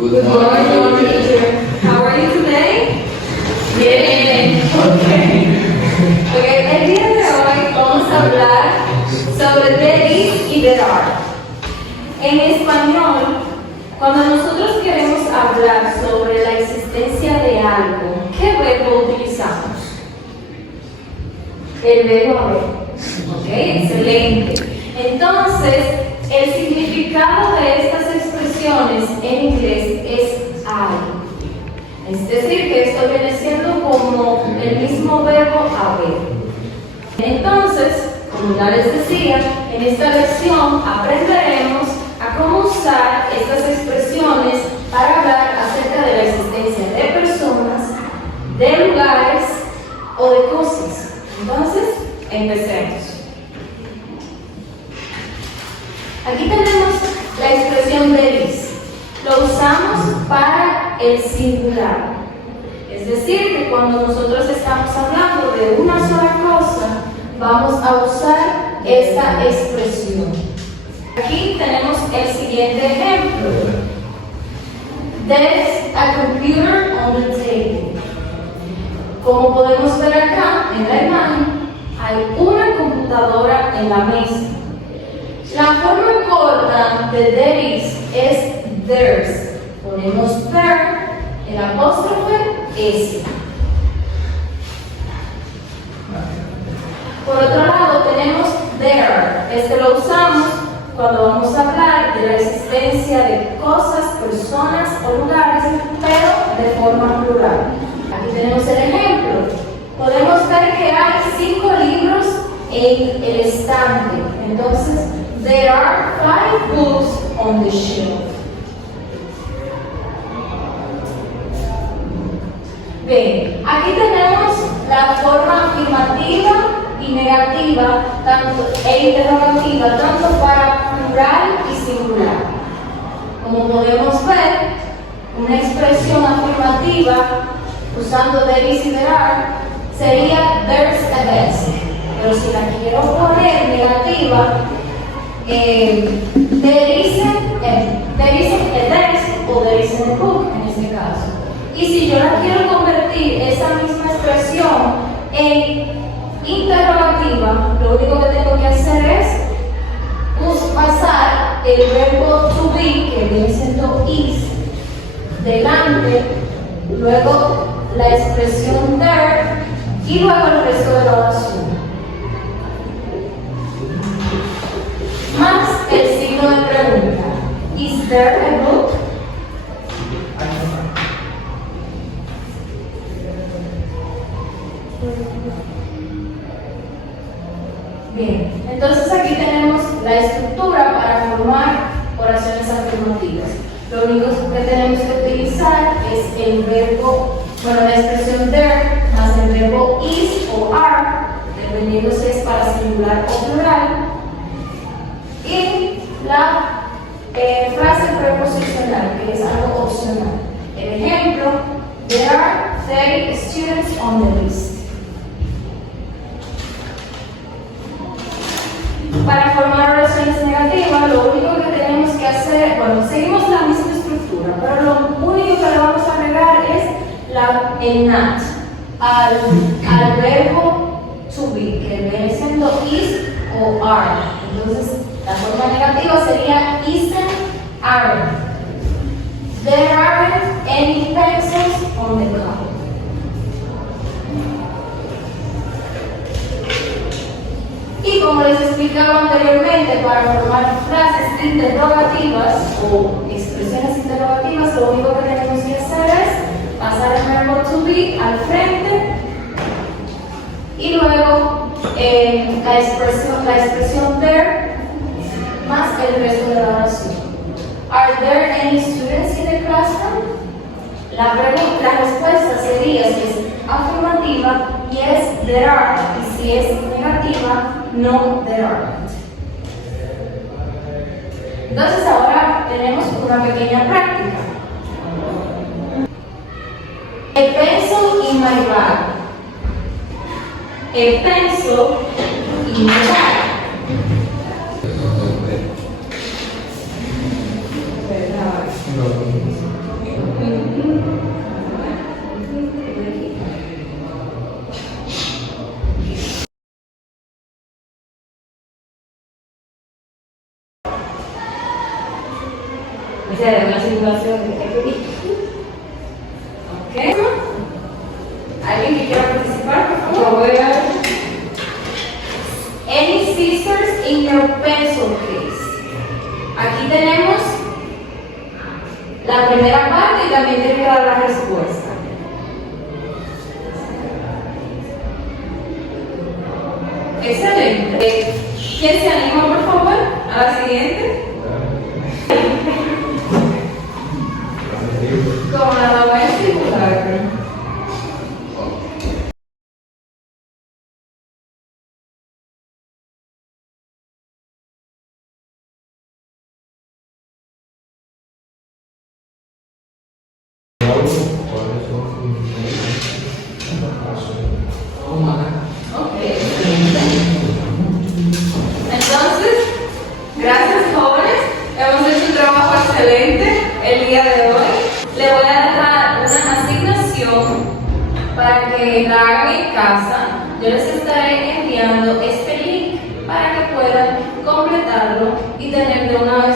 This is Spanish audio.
Good morning, teacher. How are you today? Bien. Okay, el día de hoy vamos a hablar sobre there is y there are. En español, cuando nosotros queremos hablar sobre la existencia de algo, ¿qué verbo utilizamos? El verbo haber. Ok, excelente. Entonces, el significado de estas expresiones en inglés es I. Es decir, que esto viene siendo como el mismo verbo haber. Entonces, como ya les decía, en esta lección aprenderemos a cómo usar estas expresiones para hablar acerca de la existencia de personas, de lugares o de cosas. Entonces, empecemos. Aquí tenemos la expresión there is. Lo usamos para el singular. Es decir, que cuando nosotros estamos hablando de una sola cosa, vamos a usar esta expresión. Aquí tenemos el siguiente ejemplo. There's a computer on the table. Como podemos ver acá en la imagen, hay una computadora en la mesa. La forma corta de there is es there's. Ponemos there, el apóstrofe S. Por otro lado tenemos there. Este lo usamos cuando vamos a hablar de la existencia de cosas, personas o lugares, pero de forma plural. Aquí tenemos el ejemplo. Podemos ver que hay 5 libros en el estante. Entonces, there are 5 books on the shelf. Bien, aquí tenemos la forma afirmativa y negativa e interrogativa, tanto para plural y singular. Como podemos ver, una expresión afirmativa usando there is y there are sería there's a desk. Pero si la quiero poner negativa, there isn't a desk o there isn't a book en este caso. Y si yo la quiero convertir esa misma expresión en interrogativa, lo único que tengo que hacer es pasar el verbo to be, que viene siendo is, delante, luego la expresión there y luego el resto de la oración. Más el signo de pregunta. Is there a book? Bien, entonces aquí tenemos la estructura para formar oraciones afirmativas. Lo único que tenemos que utilizar es el verbo, la expresión there más el verbo is o are, dependiendo si es para singular o plural, y la frase preposicional, que es algo opcional. El ejemplo, there are 30 students on the list. Para formar oraciones negativas, lo único que tenemos que hacer, seguimos la misma estructura, pero lo único que le vamos a agregar es el not al verbo to be, que viene siendo is o are. Entonces, la forma negativa sería isn't, aren't. There aren't any pencils on the cupboard. Y como les explicaba anteriormente, para formar frases interrogativas o expresiones interrogativas, lo único que tenemos que hacer es pasar el verbo to be al frente y luego la expresión there más el resto de la oración. Are there any students in the classroom? La respuesta sería si es afirmativa, yes, there are, y si es negativa, no, there aren't. Entonces ahora tenemos una pequeña práctica. A pencil in my bag. A pencil in my bag. Esa era una simulación que te pedí. ¿Ok? ¿Alguien que quiera participar, por favor? Yo voy a ver. Any scissors in your pencil case. Aquí tenemos la primera parte y también tiene que dar la respuesta. Excelente. ¿Quién se anima, por favor, a la siguiente? Como la voy a estimular. Entonces, gracias jóvenes, hemos hecho un trabajo excelente el día de hoy. Le voy a dejar una asignación para que la hagan en casa. Yo les estaré enviando este link para que puedan completarlo y tenerlo una